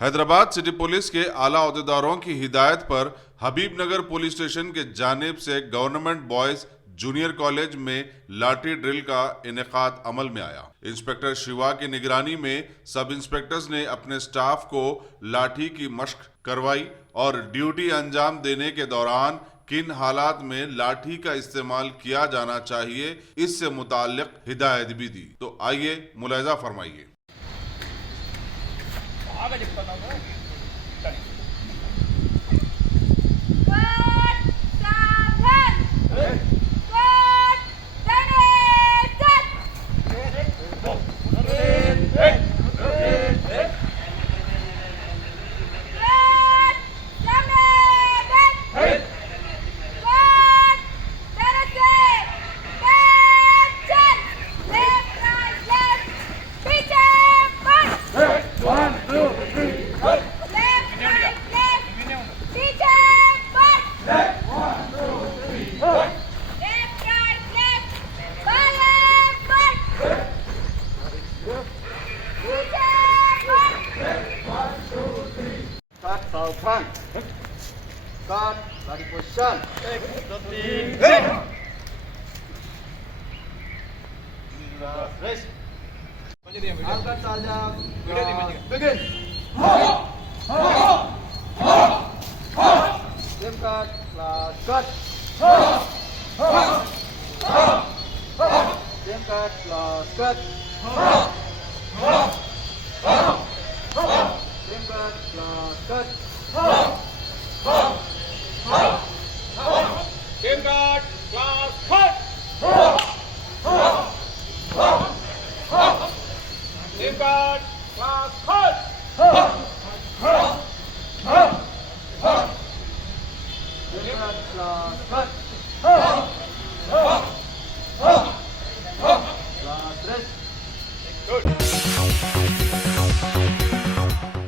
Hyderabad city police के आला अहदेदारों की हिदायत पर हबीब नगर पुलिस स्टेशन के जानिब से गवर्नमेंट बॉयज जूनियर कॉलेज में लाठी ड्रिल का इनेकाद अमल में आया। इंस्पेक्टर शिवा की निगरानी में सब इंस्पेक्टर्स ने अपने स्टाफ को लाठी की मश्क करवाई और ड्यूटी अंजाम देने के दौरान किन हालात में लाठी का इस्तेमाल किया जाना चाहिए इससे मुताल्लिक हिदायत भी दी। तो आइए मुलाहिजा फरमाइए। Start, ready position. Rest. Angkat saja. Begin. Game cut, class cut. Game cut, class cut. Game cut, class cut. Game guard, class cut. Game guard, class cut. Game cut, class cut.